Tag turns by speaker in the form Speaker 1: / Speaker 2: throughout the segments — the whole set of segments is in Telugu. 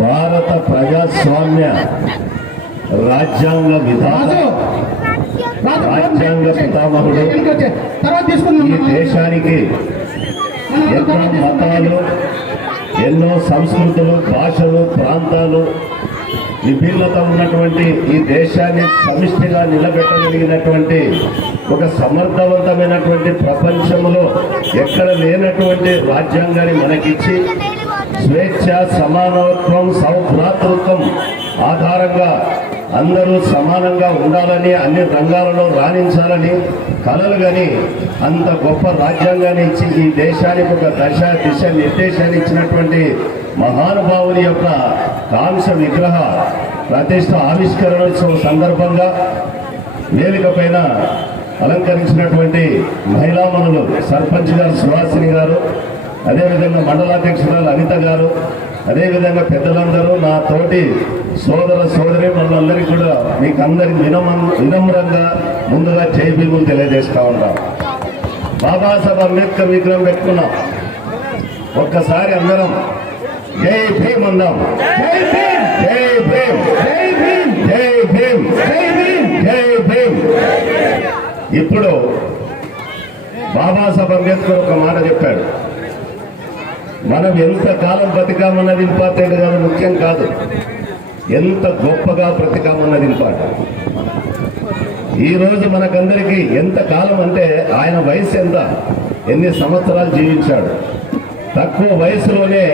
Speaker 1: భారత ప్రజాస్వామ్య రాజ్యాంగ విధాన
Speaker 2: రాజు రాజు
Speaker 1: రాజ్యాంగ పితామహుడు ఈ దేశానికి ఎన్నో మతాలు ఎన్నో సంస్కృతులు భాషలు ప్రాంతాలు విభిన్నత ఉన్నటువంటి ఈ దేశాన్ని సమిష్టిగా నిలబెట్టగలిగినటువంటి ఒక సమర్థవంతమైనటువంటి ప్రపంచంలో ఎక్కడ లేనటువంటి రాజ్యాంగాన్ని మనకిచ్చి స్వేచ్ఛ సమానత్వం సౌభ్రాతృత్వం ఆధారంగా అందరూ సమానంగా ఉండాలని అన్ని రంగాలలో రాణించాలని కలలు కానీ అంత గొప్ప రాజ్యాంగాన్ని ఇచ్చి ఈ దేశానికి ఒక దశ దిశ నిర్దేశాన్ని ఇచ్చినటువంటి మహానుభావుని యొక్క కాంస విగ్రహ ప్రతిష్ట ఆవిష్కరణోత్సవం సందర్భంగా వేదిక పైన అలంకరించినటువంటి మహిళామణులు సర్పంచ్ గారు సుహాసిని గారు అదేవిధంగా మండలాధ్యక్షురాలు అనిత గారు అదేవిధంగా పెద్దలందరూ నా తోటి సోదర సోదరి మనందరికీ కూడా మీకు అందరికి వినమ వినమ్రంగా ముందుగా జైబీములు తెలియజేస్తా ఉంటాం బాబాసాహెబ్ అంబేద్కర్ విగ్రహం పెట్టుకున్నాం. ఒక్కసారి అందరం జై భీమ్ అందాం
Speaker 2: జై భీమ్
Speaker 1: జై భీమ్
Speaker 2: జై భీమ్
Speaker 1: జై భీమ్
Speaker 2: జై భీమ్
Speaker 1: జై భీమ్. ఇప్పుడు బాబాసాహెబ్ అంబేద్కర్ ఒక మాట చెప్పాడు. మనం ఎంత కాలం బ్రతికామన్నది ఇంపార్టెంట్ కాదు ముఖ్యం కాదు. ఎంత గొప్పగా బ్రతికామన్నది ఇంపార్టెంట్. ఈరోజు మనకందరికీ ఎంత కాలం అంటే ఆయన వయసు ఎంత? ఎన్ని సంవత్సరాలు జీవించాడు? తక్కువ వయసులోనే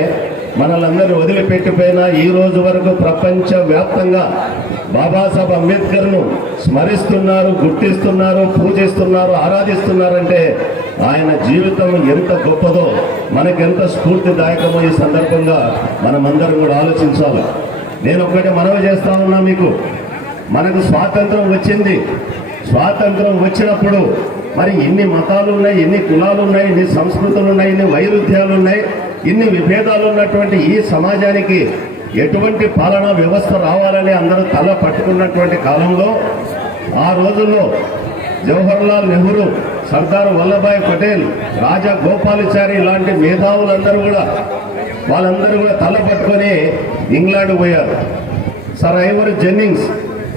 Speaker 1: మనలందరూ వదిలిపెట్టిపోయిన ఈ రోజు వరకు ప్రపంచ వ్యాప్తంగా బాబాసాహెబ్ అంబేద్కర్ను స్మరిస్తున్నారు గుర్తిస్తున్నారు పూజిస్తున్నారు ఆరాధిస్తున్నారంటే ఆయన జీవితం ఎంత గొప్పదో మనకెంత స్ఫూర్తిదాయకమో ఈ సందర్భంగా మనమందరం కూడా ఆలోచించాలి. నేను ఒక్కటే మనవి చేస్తా ఉన్నా మీకు. మనకు స్వాతంత్రం వచ్చింది. స్వాతంత్రం వచ్చినప్పుడు మరి ఎన్ని మతాలు ఉన్నాయి ఎన్ని కులాలు ఉన్నాయి ఎన్ని సంస్కృతులు ఉన్నాయి ఎన్ని వైరుధ్యాలు ఉన్నాయి ఇన్ని విభేదాలు ఉన్నటువంటి ఈ సమాజానికి ఎటువంటి పాలనా వ్యవస్థ రావాలని అందరూ తల పట్టుకున్నటువంటి కాలంలో ఆ రోజుల్లో జవహర్లాల్ నెహ్రూ సర్దార్ వల్లభాయ్ పటేల్ రాజా గోపాలాచారి ఇలాంటి మేధావులందరూ కూడా వాళ్ళందరూ కూడా తల పట్టుకొని ఇంగ్లాండ్ పోయారు. సర్ ఐవర్ జెన్నింగ్స్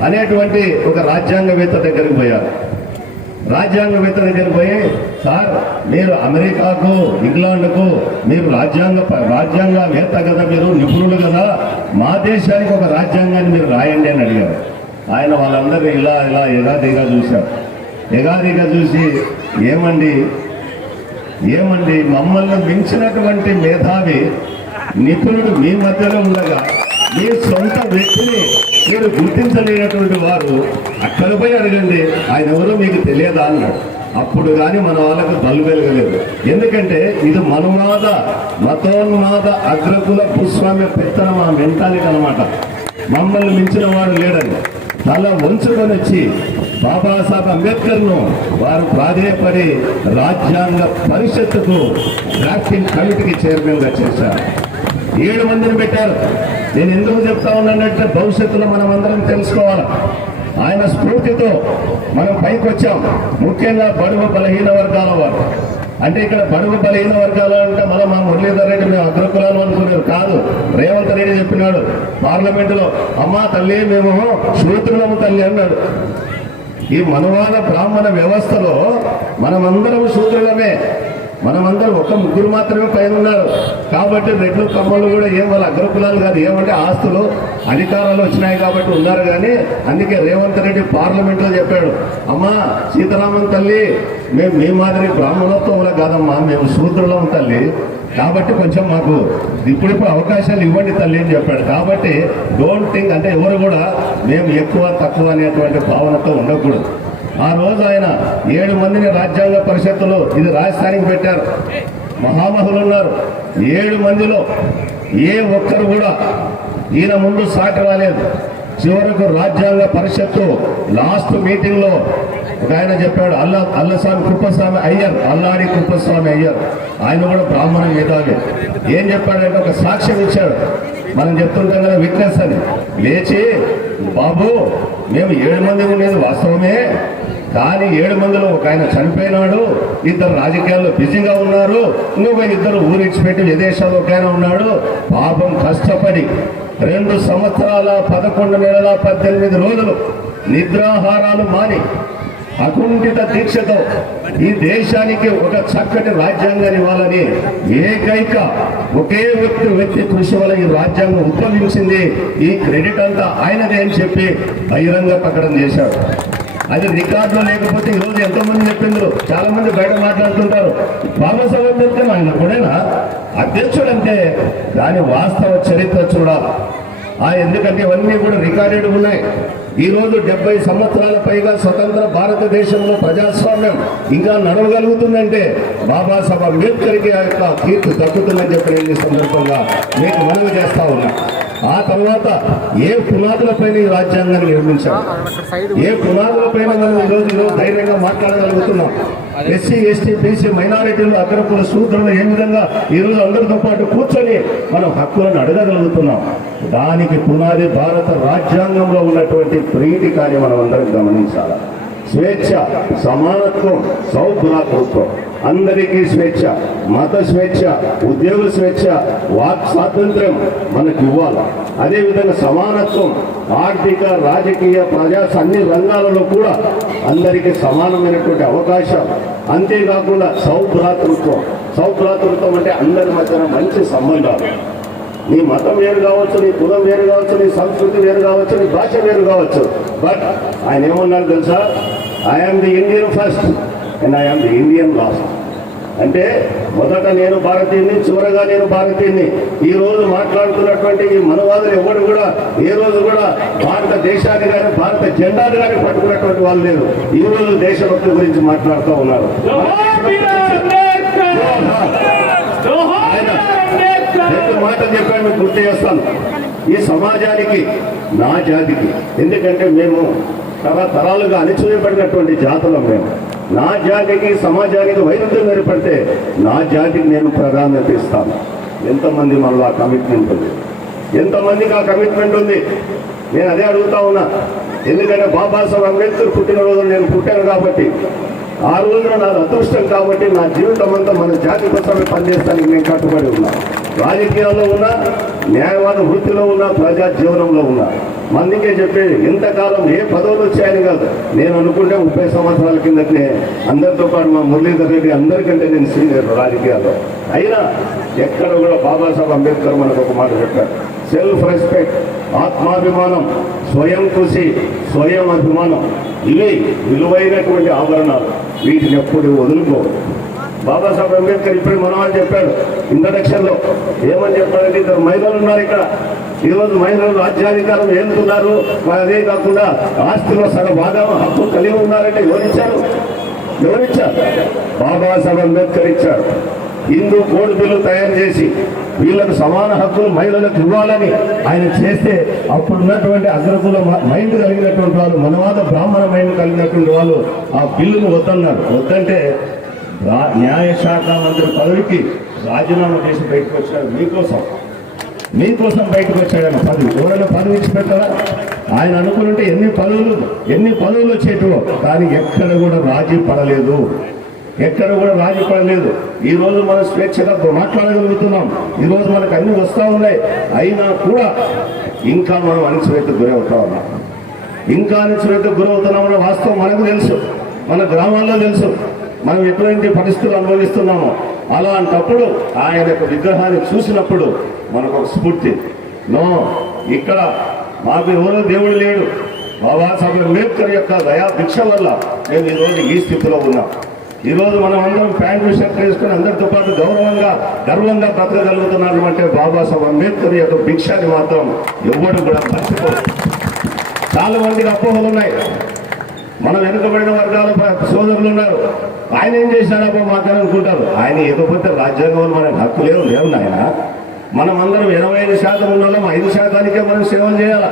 Speaker 1: అనేటువంటి ఒక రాజ్యాంగవేత్త దగ్గరికి పోయారు. రాజ్యాంగవేత్త దగ్గరికి పోయి సార్ మీరు అమెరికాకు ఇంగ్లాండ్కు మీరు రాజ్యాంగ రాజ్యాంగవేత్త కదా మీరు నిపుణులు కదా మా దేశానికి ఒక రాజ్యాంగాన్ని మీరు రాయండి అని అడిగారు. ఆయన వాళ్ళందరూ ఇలా ఇలా ఎగాదిగా చూశారు. ఎగాదిగా చూసి ఏమండి ఏమండి మమ్మల్ని మించినటువంటి మేధావి నిపుణుడు మీ మధ్యలో ఉండగా మీ సొంత వ్యక్తిని మీరు గుర్తించలేనటువంటి వారు అక్కడ పోయి అడగండి ఆయన ఎవరో మీకు తెలియదా అన్నాడు. అప్పుడు కానీ మన వాళ్ళకు బలు వెలగలేదు. ఎందుకంటే ఇది మనువాద మతోన్మాద అగ్రకుల భూస్వామ్య పెత్తనం ఆ మెంటాలిటీ అనమాట మమ్మల్ని మించిన వాడు లేడని తల వంచుకొని వచ్చి బాబాసాహెబ్ అంబేద్కర్ను వారు ప్రాధేయపడి రాజ్యాంగ పరిషత్తుకు డ్రాఫ్టింగ్ కమిటీకి చైర్మన్గా చేశారు. ఏడు మందిని పెట్టారు. నేను ఎందుకు చెప్తా ఉన్నానంటే భవిష్యత్తులో మనం అందరం తెలుసుకోవాలి. ఆయన స్ఫూర్తితో మనం పైకి వచ్చాం ముఖ్యంగా బడుగు బలహీన వర్గాల వారు. అంటే ఇక్కడ బడుగు బలహీన వర్గాలు అంటే మనం మా మురళీధర్ రెడ్డి మేము అగ్రకులాలు అనుకున్నారు. కాదు రేవంత్ రెడ్డి చెప్పినాడు పార్లమెంటులో అమ్మా తల్లి మేము శూద్రులము తల్లి అన్నాడు. ఈ మనవాద బ్రాహ్మణ వ్యవస్థలో మనమందరం శూద్రులమే. మనమందరం ఒక ముగ్గురు మాత్రమే పైన ఉన్నారు. కాబట్టి రెడ్లు కమ్మలు కూడా ఏం వాళ్ళ అగ్రకులాలు కాదు. ఏమంటే ఆస్తులు అధికారాలు వచ్చినాయి కాబట్టి ఉన్నారు కానీ అందుకే రేవంత్ రెడ్డి పార్లమెంట్లో చెప్పాడు అమ్మా సీతారామన్ తల్లి మేము మీ మాదిరి బ్రాహ్మణోత్వంలో కాదమ్మా మేము శూద్రులం తల్లి. కాబట్టి కొంచెం మాకు ఇప్పుడిప్పుడు అవకాశాలు ఇవ్వండి తల్లి అని చెప్పాడు. కాబట్టి డోంట్ థింక్ అంటే ఎవరు కూడా మేము ఎక్కువ తక్కువ అనేటువంటి భావనతో ఉండకూడదు. ఆ రోజు ఆయన ఏడు మందిని రాజ్యాంగ పరిషత్తులో ఇది రాజధానికి పెట్టారు. మహామహులు ఉన్నారు ఏడు మందిలో ఏ ఒక్కరు కూడా ఈయన ముందు సాటి రాలేదు. చివరకు రాజ్యాంగ పరిషత్తు లాస్ట్ మీటింగ్లో ఒక ఆయన చెప్పాడు అల్లా అల్లస్వామి కుప్పస్వామి అయ్యర్ అల్లాడి కుప్పస్వామి అయ్యర్. ఆయన కూడా బ్రాహ్మణ మేధావి. ఏం చెప్పాడంటే ఒక సాక్ష్యం ఇచ్చాడు. మనం చెప్తుంటాం కదా విట్నెస్ అని. లేచి బాబు మేము ఏడు మంది ఉండేది వాస్తవమే. కానీ ఏడు మందిలో ఒక ఆయన చనిపోయినాడు ఇద్దరు రాజకీయాల్లో బిజీగా ఉన్నారు ఇంకొక ఇద్దరు ఊరిడిచిపెట్టి విదేశాల్లో ఒక ఆయన ఉన్నాడు. పాపం కష్టపడి రెండు సంవత్సరాల పదకొండు నెలల పద్దెనిమిది రోజులు నిద్రాహారాలు మాని అకుంఠిత దీక్షతో ఈ దేశానికి ఒక చక్కటి రాజ్యాంగాన్ని ఇవ్వాలని ఏకైక ఒకే వ్యక్తి వ్యక్తి కృషి వల్ల ఈ రాజ్యాంగం ఉద్భవించింది ఈ క్రెడిట్ అంతా ఆయనదే అని చెప్పి బహిరంగ ప్రకటన చేశాడు అది రికార్డులో లేకపోతే ఈరోజు ఎంతోమంది చెప్పిండ్రు చాలా మంది బయట మాట్లాడుతుంటారు. బాబాసాహెబ్ అంబేద్కర్ ఆయన కూడానా అధ్యక్షుడు అంటే దాని వాస్తవ చరిత్ర చూడాలి. ఆ ఎందుకంటే ఇవన్నీ కూడా రికార్డెడ్ ఉన్నాయి. ఈరోజు డెబ్బై సంవత్సరాల పైగా స్వతంత్ర భారతదేశంలో ప్రజాస్వామ్యం ఇంకా నడవగలుగుతుందంటే బాబాసాహెబ్ అంబేద్కర్కి ఆ యొక్క కీర్తి దక్కుతుందని చెప్పి నేను ఈ సందర్భంగా మీకు మనవి చేస్తా ఉన్నా. ఆ తర్వాత ఏ పునాదులపైన ఈ రాజ్యాంగాన్ని నిర్మించారు? ఏ పునాదులపైన మనం ఈరోజు ఈరోజు ధైర్యంగా మాట్లాడగలుగుతున్నాం? ఎస్సీ ఎస్టీ బీసీ మైనారిటీలు అగ్రకుల సూత్రులు ఏ విధంగా ఈరోజు అందరితో పాటు కూర్చొని మనం హక్కులను అడగగలుగుతున్నాం? దానికి పునాది భారత రాజ్యాంగంలో ఉన్నటువంటి ప్రీతి కానీ మనం అందరం గమనించాలి? స్వేచ్ఛ సమానత్వం సౌభ్రాతృత్వం. అందరికీ స్వేచ్ఛ మత స్వేచ్ఛ ఉద్యోగ స్వేచ్ఛ వాక్ స్వాతంత్ర్యం మనకు ఇవ్వాలి. అదేవిధంగా సమానత్వం ఆర్థిక రాజకీయ ప్రజా అన్ని రంగాలలో కూడా అందరికీ సమానమైనటువంటి అవకాశాలు అంతేకాకుండా సౌభ్రాతృత్వం. సౌభ్రాతృత్వం అంటే అందరి మధ్యన మంచి సంబంధాలు. నీ మతం వేరు కావచ్చు నీ కులం వేరు కావచ్చు నీ సంస్కృతి వేరు కావచ్చు నీ భాష వేరు కావచ్చు. బట్ ఆయన ఏమన్నారు తెలుసా? I'm the Indian first and I'm the Indian last అంటే మొదట నేను భారతీయుని చివరగా నేను భారతీయుని ఈ రోజు మాట్లాడుతున్నటువంటి ఈ మనవాదులు ఎవరు కూడా ఏ రోజు కూడా భారతదేశాన్ని కానీ భారత జెండాని కానీ పట్టుకున్నటువంటి వాళ్ళు లేరు. ఈ రోజు దేశభక్తి గురించి మాట్లాడుతూ ఉన్నారు. మాటలు చెప్పాను మీకు గుర్తు చేస్తాను. ఈ సమాజానికి నా జాతికి ఎందుకంటే మేము తరతరాలుగా అణిచివేయబడినటువంటి జాతులం మేము. నా జాతికి సమాజానికి వైరుధ్యం ఏర్పడితే నా జాతికి నేను ప్రాధాన్యత ఇస్తాను. ఎంతమంది మనలో ఆ కమిట్మెంట్ ఉంది? ఎంతమందికి ఆ కమిట్మెంట్ ఉంది? నేను అదే అడుగుతా ఉన్నా. ఎందుకంటే బాబాసాహెబ్ అంబేద్కర్ పుట్టినరోజు నేను పుట్టాను కాబట్టి ఆ రోజున నా అదృష్టం కాబట్టి నా జీవితం అంతా మన జాతి కోసమే పనిచేస్తానికి నేను కట్టుబడి ఉన్నాను రాజకీయాల్లో ఉన్నా న్యాయవాద వృత్తిలో ఉన్నా ప్రజా జీవనంలో ఉన్నా. మందికే చెప్పేది ఇంతకాలం ఏ పదవులు వచ్చాయని కాదు. నేను అనుకుంటే ముప్పై సంవత్సరాల కిందటే అందరితో పాటు మా మురళీధర్ రెడ్డి అందరికంటే నేను సీనియర్ రాజకీయాల్లో. అయినా ఎక్కడ కూడా బాబాసాహెబ్ అంబేద్కర్ మనకు ఒక మాట చెప్పారు. సెల్ఫ్ రెస్పెక్ట్ ఆత్మాభిమానం స్వయం కృషి స్వయం అభిమానం ఇవి విలువైనటువంటి ఆభరణాలు. వీటిని ఎప్పుడు వదులుకో బాబాసాహెబ్ అంబేద్కర్ ఇప్పుడు మనవాళ్ళు చెప్పాడు ఇంట్రడక్షన్లో ఏమని చెప్పాడంటే ఇద్దరు మహిళలు ఉన్నారు ఇక్కడ. ఈ రోజు మహిళలు రాజ్యాధికారం ఏలుతున్నారు. అదే కాకుండా ఆస్తిలో సగ భాగం హక్కు కలిగి ఉన్నారంటే ఎవరిచ్చారు ఎవరిచ్చారు బాబాసాహెబ్ అంబేద్కర్ ఇచ్చారు. హిందూ కోడ్ బిల్లు తయారు చేసి వీళ్ళకు సమాన హక్కులు మహిళలకు ఇవ్వాలని ఆయన చేస్తే అప్పుడున్నటువంటి అగ్రకుల మ- మైండ్ కలిగినటువంటి వాళ్ళు మనవాద బ్రాహ్మణ మైండ్ కలిగినటువంటి వాళ్ళు ఆ బిల్లును వద్దన్నారు. వద్దంటే న్యాయశాఖ మంత్రి పదవికి రాజీనామా చేసి బయటకు వచ్చాడు. మీకోసం. మీకోసం బయటకు వచ్చాడు పదవి. ఎవరైనా పదవి ఇచ్చి పెట్టారా ఆయన అనుకుంటే ఎన్ని పదవులు ఎన్ని పదవులు వచ్చేటివో. కానీ ఎక్కడ కూడా రాజీ పడలేదు. ఎక్కడ కూడా రాజీ పడలేదు. ఈ రోజు మనం స్వేచ్ఛగా మాట్లాడగలుగుతున్నాం. ఈ రోజు మనకు అన్ని వస్తూ ఉన్నాయి. అయినా కూడా ఇంకా మనం అణచివేత గురవుతా ఉన్నాం. ఇంకా అణచివేత గురవుతున్నామన్న వాస్తవం మనకు తెలుసు. మన గ్రామాల్లో తెలుసు. మనం ఎటువంటి పరిస్థితులు అనుభవిస్తున్నామో అలాంటప్పుడు ఆయన యొక్క విగ్రహాన్ని చూసినప్పుడు మనకు ఒక స్ఫూర్తి. నో ఇక్కడ మాకు ఎవరో దేవుడు లేడు. బాబాసాహెబ్ అంబేద్కర్ యొక్క దయా భిక్ష వల్ల మేము ఈరోజు ఈ స్థితిలో ఉన్నాం. ఈరోజు మనం అందరం ప్యాంటు షర్ట్ వేసుకుని అందరితో పాటు గౌరవంగా గర్వంగా బ్రతకగలుగుతున్నాం అంటే బాబాసాహెబ్ అంబేద్కర్ యొక్క భిక్షాన్ని మాత్రం ఎవరు కూడా మర్చిపోరు. చాలా మందికి అపోహలు ఉన్నాయి. మన వెనుకబడిన వర్గాల సోదరులు ఉన్నారు. ఆయన ఏం చేశాడబ్బా మాకని అనుకుంటారు ఆయన ఇకపోతే రాజ్యాంగంలో మనకు హక్కు లేవు లేవు మనం అందరం ఇరవై ఐదు శాతం ఉన్న ఐదు శాతానికే మనం సేవలు చేయాలా?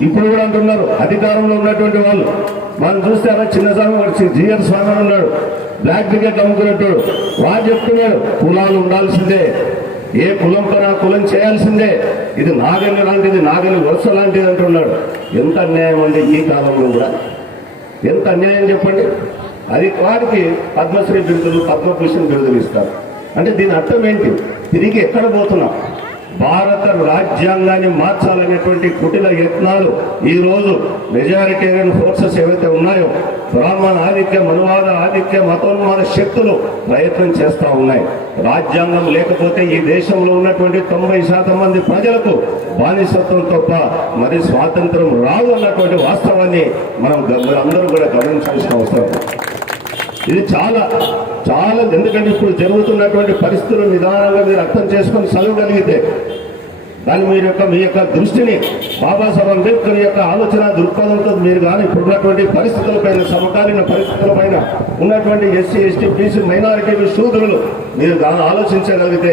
Speaker 1: ఇప్పుడు కూడా అంటున్నారు అధికారంలో ఉన్నటువంటి వాళ్ళు. మనం చూస్తే అలా చిన్న స్వామి జిఆర్ స్వామి ఉన్నాడు. బ్లాక్ టికెట్ అమ్ముకున్నట్టు వాడు చెప్తున్నాడు కులాలు ఉండాల్సిందే. ఏ కులం పైన కులం చేయాల్సిందే. ఇది నాగని లాంటిది నాగని వరుస లాంటిది అంటున్నాడు. ఎంత అన్యాయం అండి ఈ కాలంలో కూడా. ఎంత అన్యాయం చెప్పండి? అది వారికి పద్మశ్రీ బిరుదులు పద్మభూషణ్ బిరుదులు ఇస్తారు. అంటే దీని అర్థం ఏంటి? తిరిగి ఎక్కడ పోతున్నాం? భారత రాజ్యాంగాన్ని మార్చాలనేటువంటి కుటిల యత్నాలు ఈ రోజు మెజారిటేరియన్ ఫోర్సెస్ ఏవైతే ఉన్నాయో బ్రాహ్మణ ఆధిక్య మనువాద ఆధిక్య మతోన్మాద శక్తులు ప్రయత్నం చేస్తూ ఉన్నాయి. రాజ్యాంగం లేకపోతే ఈ దేశంలో ఉన్నటువంటి తొంభై శాతం మంది ప్రజలకు బానిసత్వం తప్ప మరి స్వాతంత్రం రాదు అన్నటువంటి వాస్తవాన్ని మనం అందరూ కూడా గమనించాల్సిన అవసరం. ఇది చాలా చాలా ఎందుకంటే ఇప్పుడు జరుగుతున్నటువంటి పరిస్థితులు నిదానంగా మీరు అర్థం చేసుకొని చదవగలిగితే దాని మీరు యొక్క మీ యొక్క దృష్టిని బాబాసాహెబ్ అంబేద్కర్ యొక్క ఆలోచన దృక్పథంతో మీరు కానీ ఇప్పుడున్నటువంటి పరిస్థితులపైన సమకాలీన పరిస్థితులపైన ఉన్నటువంటి ఎస్సీ ఎస్టీ బీసీ మైనారిటీ శూద్రులు మీరు దాన్ని ఆలోచించగలిగితే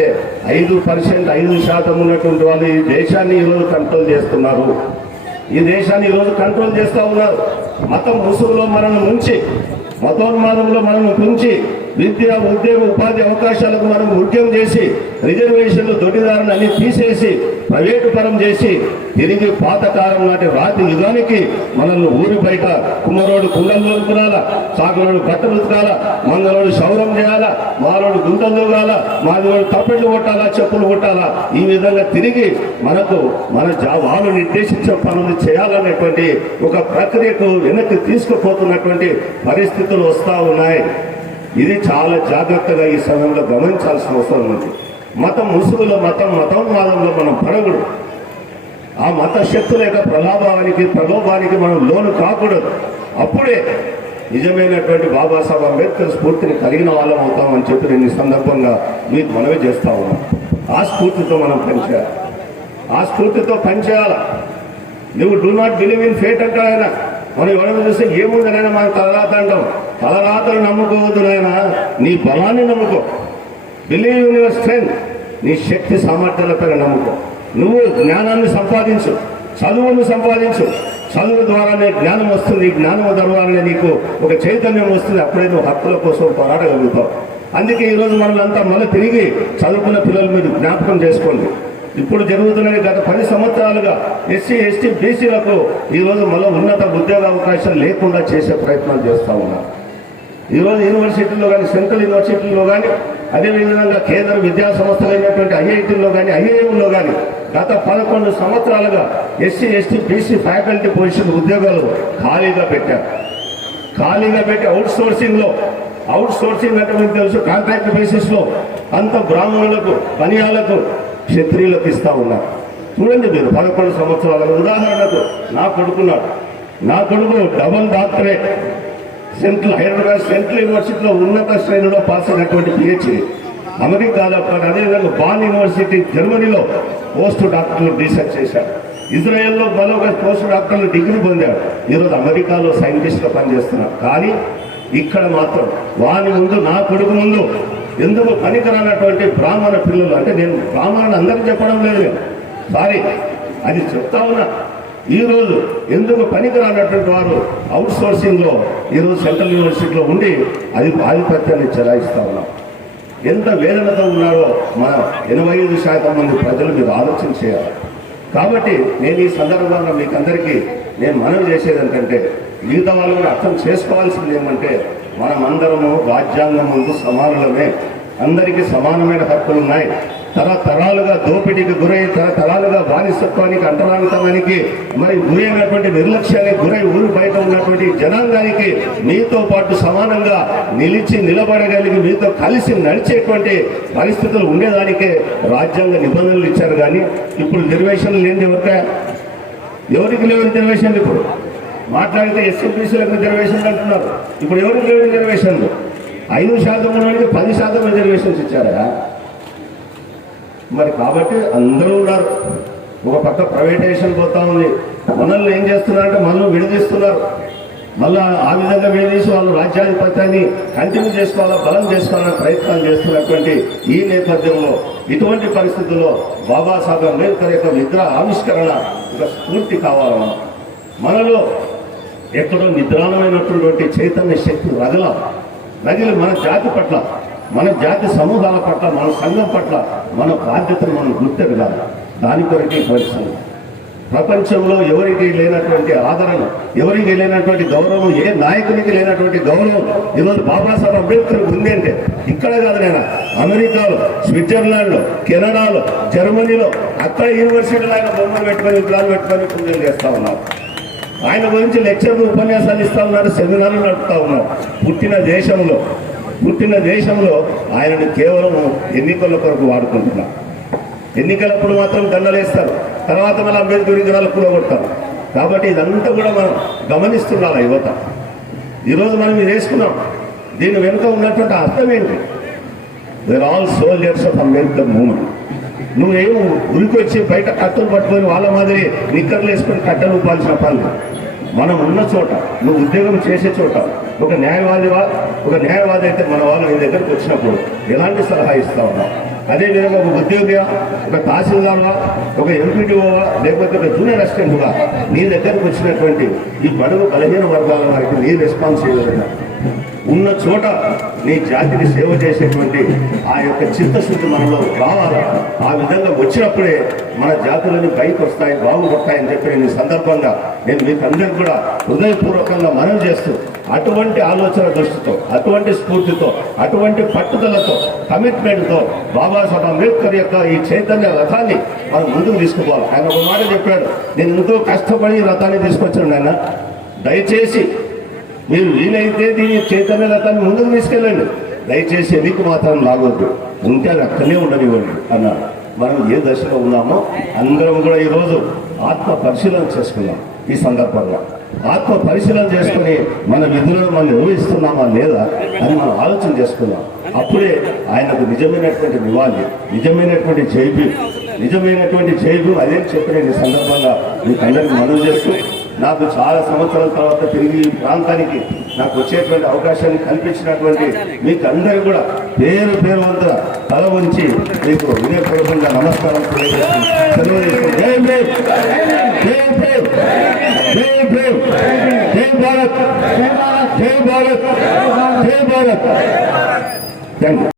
Speaker 1: ఐదు పర్సెంట్ ఐదు శాతం ఉన్నటువంటి వాళ్ళు ఈ దేశాన్ని ఈరోజు కంట్రోల్ చేస్తున్నారు. ఈ దేశాన్ని ఈరోజు కంట్రోల్ చేస్తూ ఉన్నారు. మతం ముసుగులో మనల్ని ముంచి మతోన్మాదంలో మనల్ని ఉంచి విద్య ఉద్యోగ ఉపాధి అవకాశాలకు మనం ఉద్యమం చేసి రిజర్వేషన్లు దొడ్డిదారులు అన్ని తీసేసి ప్రైవేటు పరం చేసి తిరిగి పాతకాలం నాటి రాతి యుగానికి మనల్ని ఊరి బయట కుమ్మరోడు కుండలు ఉతుకురాల సాగులోడు బట్టలు ఉతకాల మంగళోడు శౌరం చేయాలా మాలోడు గుంటలు దూగాల మాదివాడు తప్పెట్లు కొట్టాలా చెప్పులు కొట్టాలా ఈ విధంగా తిరిగి మనకు మన జా- వాళ్ళు నిర్దేశించే పనులు చేయాలనేటువంటి ఒక ప్రక్రియకు వెనక్కి తీసుకుపోతున్నటువంటి పరిస్థితులు వస్తూ ఉన్నాయి. ఇది చాలా జాగ్రత్తగా ఈ సమయంలో గమనించాల్సిన అవసరం ఉంది మతం ముసుగులో మతం మతంవాదంలో మనం పడకూడదు. ఆ మత శక్తుల యొక్క ప్రలాభానికి ప్రలోభానికి మనం లోను కాకూడదు. అప్పుడే నిజమైనటువంటి బాబాసాహెబ్ అంబేద్కర్ స్ఫూర్తిని కలిగిన వాళ్ళం అవుతామని చెప్పి నేను ఈ సందర్భంగా మీకు మనవి చేస్తా ఉన్నాం. ఆ స్ఫూర్తితో మనం పనిచేయాలి ఆ స్ఫూర్తితో పనిచేయాలి నువ్వు do not believe in fate అంటే ఆయన మనం ఎవరైనా చూస్తే ఏముంది నాయన మనం తలరాత అంటాం. తలరాతలు నమ్ముకోవద్దు నాయన. నీ బలాన్ని నమ్ముకో. Believe in your strength. నీ శక్తి సామర్థ్యాలపైన నమ్ముకో. నువ్వు జ్ఞానాన్ని సంపాదించు. చదువును సంపాదించు. చదువు ద్వారానే జ్ఞానం వస్తుంది. జ్ఞానం ద్వారానే నీకు ఒక చైతన్యం వస్తుంది. అప్పుడే నువ్వు హక్కుల కోసం పోరాడగలుగుతావు అందుకే ఈరోజు మనల్ని మళ్ళీ తిరిగి చదువుకున్న పిల్లలు మీరు జ్ఞాపకం చేసుకోండి. ఇప్పుడు జరుగుతున్నది గత పది సంవత్సరాలుగా ఎస్సీ ఎస్టీ బీసీలకు ఈరోజు మళ్ళీ ఉన్నత ఉద్యోగ అవకాశాలు లేకుండా చేసే ప్రయత్నాలు చేస్తూ ఉన్నారు. ఈరోజు యూనివర్సిటీల్లో కానీ సెంట్రల్ యూనివర్సిటీల్లో కానీ అదేవిధంగా కేంద్ర విద్యా సంస్థలైనటువంటి ఐఐటీల్లో కానీ ఐఐఎంలో కానీ గత పదకొండు సంవత్సరాలుగా SC ST BC faculty position ఉద్యోగాలు ఖాళీగా పెట్టారు. ఖాళీగా పెట్టి అవుట్ సోర్సింగ్లో అవుట్ సోర్సింగ్ అంటే మీకు తెలుసు కాంట్రాక్ట్ బేసిస్లో అంత బ్రాహ్మణులకు బనియాలకు క్షత్రియులకు ఇస్తా ఉన్నారు చూడండి మీరు పదకొండు సంవత్సరాల. ఉదాహరణకు నా కొడుకున్నాడు. నా కొడుకు double doctorate. Central Hyderabad central యూనివర్సిటీలో ఉన్నత శ్రేణిలో పాస్ అయినటువంటి పిహెచ్డి. అమెరికాలో కానీ అదేవిధంగా బాన్ యూనివర్సిటీ జర్మనీలో పోస్ట్ డాక్టర్లు రీసెర్చ్ చేశారు ఇజ్రాయెల్లో మరొక పోస్ట్ డాక్టర్లు డిగ్రీ పొందాడు. ఈరోజు అమెరికాలో సైంటిస్ట్గా పనిచేస్తున్నారు కానీ ఇక్కడ మాత్రం వాని ముందు నా కొడుకు ముందు ఎందుకు పనికిరానటువంటి బ్రాహ్మణ పిల్లలు? అంటే నేను బ్రాహ్మణుని అందరికీ చెప్పడం లేదు నేను. సారీ అది చెప్తా ఉన్నా. ఈ రోజు ఎందుకు పనికిరానటువంటి వారు అవుట్ సోర్సింగ్లో ఈరోజు సెంట్రల్ యూనివర్సిటీలో ఉండి అది ఆధిపత్యాన్ని చెలాయిస్తా ఉన్నాం. ఎంత వేదనతో ఉన్నారో మన ఎనభై ఐదు శాతం మంది ప్రజలు మీరు ఆలోచన చేయాలి. కాబట్టి నేను ఈ సందర్భంగా మీకు అందరికీ నేను మనవి చేసేది ఏంటంటే మిగతా వాళ్ళు కూడా అర్థం చేసుకోవాల్సింది ఏమంటే మనమందరము అందరము రాజ్యాంగం ముందు సమానులమే. అందరికీ సమానమైన హక్కులు ఉన్నాయి తరతరాలుగా దోపిడీకి గురై తరతరాలుగా బానిసత్వానికి అంటరానితనానికి మరి గురైనటువంటి నిర్లక్ష్యానికి గురై ఊరు బయట ఉన్నటువంటి జనాంగానికి మీతో పాటు సమానంగా నిలిచి నిలబడగలిగి మీతో కలిసి నడిచేటువంటి పరిస్థితులు ఉండేదానికే రాజ్యాంగ నిబంధనలు ఇచ్చారు కానీ ఇప్పుడు రిజర్వేషన్లు లేని ఎవరికా? ఎవరికి లేవు రిజర్వేషన్లు ఇప్పుడు? మాట్లాడితే ఎస్ఎంపీసీలకు రిజర్వేషన్లు అంటున్నారు. ఇప్పుడు ఎవరికి లేవు రిజర్వేషన్లు ఐదు శాతం ఉన్నవాడికి పది శాతం రిజర్వేషన్స్ ఇచ్చారా? మరి కాబట్టి అందరూ ఉన్నారు. ఒక పక్క ప్రైవేటైజేషన్ పోతా ఉంది. మనల్ని ఏం చేస్తున్నారంటే మనల్ని విడదీస్తున్నారు. మళ్ళా ఆ విధంగా విడదీసి వాళ్ళు రాజ్యాధిపత్యాన్ని కంటిన్యూ చేసుకోవాలా బలం చేసుకోవాలని ప్రయత్నాలు చేస్తున్నటువంటి ఈ నేపథ్యంలో ఇటువంటి పరిస్థితుల్లో బాబాసాహెబ్ అంబేద్కర్ యొక్క నిద్ర ఆవిష్కరణ ఒక స్ఫూర్తి కావాలన్నా మనలో ఎక్కడో నిద్రాణమైనటువంటి చైతన్య శక్తి రగల. రగిలి మన జాతి పట్ల మన జాతి సమూహాల పట్ల మన సంఘం పట్ల మన బాధ్యతను మనం గుర్తెరగాలి. దాని కొరకే పరిశ్రమ ప్రపంచంలో ఎవరికి లేనటువంటి ఆదరణ ఎవరికి లేనటువంటి గౌరవం ఏ నాయకునికి లేనటువంటి గౌరవం ఈరోజు బాబాసాహెబ్ అంబేద్కర్ ఉంది అంటే ఇక్కడ కాదు నేను అమెరికాలో స్విట్జర్లాండ్లో కెనడాలో జర్మనీలో అక్కడ యూనివర్సిటీలో ఆయన బొమ్మలు పెట్టుకొని విగ్రహాలు పెట్టుకొని పూజలు చేస్తా ఉన్నారు. ఆయన గురించి లెక్చర్లు ఉపన్యాసాలు ఇస్తా ఉన్నారు సెమినార్లు నడుపుతా ఉన్నారు పుట్టిన దేశంలో పుట్టిన దేశంలో ఆయనను కేవలం ఎన్నికల కొరకు వాడుకుంటున్నారు ఎన్నికలప్పుడు మాత్రం దండలేస్తారు. తర్వాత మళ్ళీ అంబేద్కర్ విగ్రహాలు కూడగొడతారు కాబట్టి ఇదంతా కూడా మనం గమనిస్తున్నాం యువత. ఈరోజు మనం ఇది వేసుకున్నాం. దీని వెనుక ఉన్నటువంటి అర్థం ఏంటి? Where all soldiers of Ambedkar movement నువ్వేం ఉరికి వచ్చి బయట కట్టలు పట్టుకొని వాళ్ళ మాదిరి నిక్కర్లు వేసుకొని కట్టలు ఊపాల్సిన పనులు మనం ఉన్న చోట నువ్వు ఉద్యోగం చేసే చోట ఒక న్యాయవాదివా ఒక న్యాయవాది అయితే మన వాళ్ళు నీ దగ్గరకు వచ్చినప్పుడు ఎలాంటి సలహా ఇస్తా ఉన్నావు అదేవిధంగా ఒక ఉద్యోగిగా ఒక తహసీల్దార్గా ఒక ఎంపీటీఓవా లేకపోతే ఒక జూనియర్ అసిస్టెంట్గా నీ దగ్గరకు వచ్చినటువంటి ఈ బడుగు బలహీన వర్గాల వారికి నీ రెస్పాన్స్ చేయగలిగిన ఉన్న చోట నీ జాతిని సేవ చేసేటువంటి ఆ యొక్క చిత్తశుద్ధి మనలో రావాలా. ఆ విధంగా వచ్చినప్పుడే మన జాతులని పైకి వస్తాయి బాగుపడతాయని చెప్పి నేను ఈ సందర్భంగా నేను మీకు అందరికి కూడా హృదయపూర్వకంగా మనవి చేస్తూ అటువంటి ఆలోచన దృష్టితో అటువంటి స్ఫూర్తితో అటువంటి పట్టుదలతో కమిట్మెంట్తో బాబాసాహెబ్ అంబేద్కర్ యొక్క ఈ చైతన్య రథాన్ని మనం ముందుకు తీసుకుపోవాలి. ఆయన ఒక మాట చెప్పాడు నేను ఎంతో కష్టపడి రథాన్ని తీసుకొచ్చాను ఆయన దయచేసి మీరు వీలైతే దీని చైతన్య రథాన్ని ముందుకు తీసుకెళ్ళండి. దయచేసి ఎన్నిక మాత్రం లాగొద్దు. ఉంటే అది అక్కడనే ఉండనివ్వండి అన్నారు మనం ఏ దశలో ఉన్నామో అందరం కూడా ఈరోజు ఆత్మ పరిశీలన చేసుకున్నాం ఈ సందర్భంగా. ఆత్మ పరిశీలన చేసుకుని మన విధులను మనం నిర్వహిస్తున్నామా లేదా అని మనం ఆలోచన చేసుకున్నాం అప్పుడే ఆయనకు నిజమైనటువంటి నివాళి నిజమైనటువంటి జైబీ నిజమైనటువంటి జైబు అదే చెప్పిన ఈ సందర్భంగా మీకు అందరికీ మనవి చేస్తూ నాకు చాలా సంవత్సరాల తర్వాత తిరిగి ఈ ప్రాంతానికి నాకు వచ్చేటువంటి అవకాశాన్ని కల్పించినటువంటి మీకు అందరికీ కూడా పేరు పేరు వంత తల ఉంచి మీకు వినయపూర్వకంగా నమస్కారం భారత్! భారత్! జై భారత్! Thank you